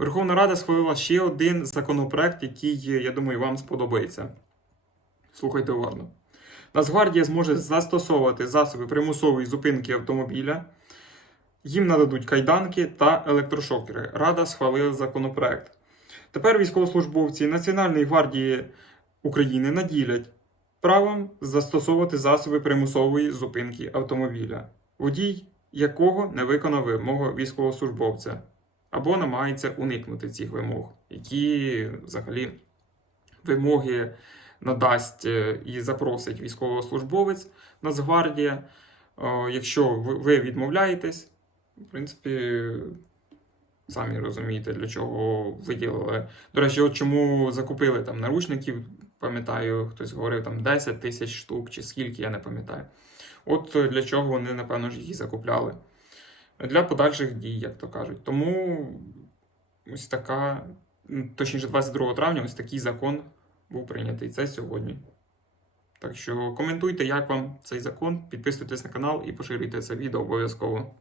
Верховна Рада схвалила ще один законопроект, який, я думаю, вам сподобається. Слухайте уважно. Нацгвардія зможе застосовувати засоби примусової зупинки автомобіля. Їм нададуть кайданки та електрошокери. Рада схвалила законопроект. Тепер військовослужбовці Національної гвардії України наділять правом застосовувати засоби примусової зупинки автомобіля, водій якого не виконав вимогу військовослужбовця або намагається уникнути цих вимог, які взагалі вимоги надасть е, і запросить військовослужбовець Нацгвардія. Якщо ви- ви відмовляєтесь, в принципі, самі розумієте, для чого виділили. До речі, от чому закупили там наручників, пам'ятаю, хтось говорив там 10 тисяч штук чи скільки, я не пам'ятаю. От е, для чого вони, напевно ж, їх закупляли. Для подальших дій, як то кажуть. Тому ось така, точніше, 22 травня, ось такий закон був прийнятий. Це сьогодні. Так що коментуйте, як вам цей закон, підписуйтесь на канал і поширюйте це відео обов'язково.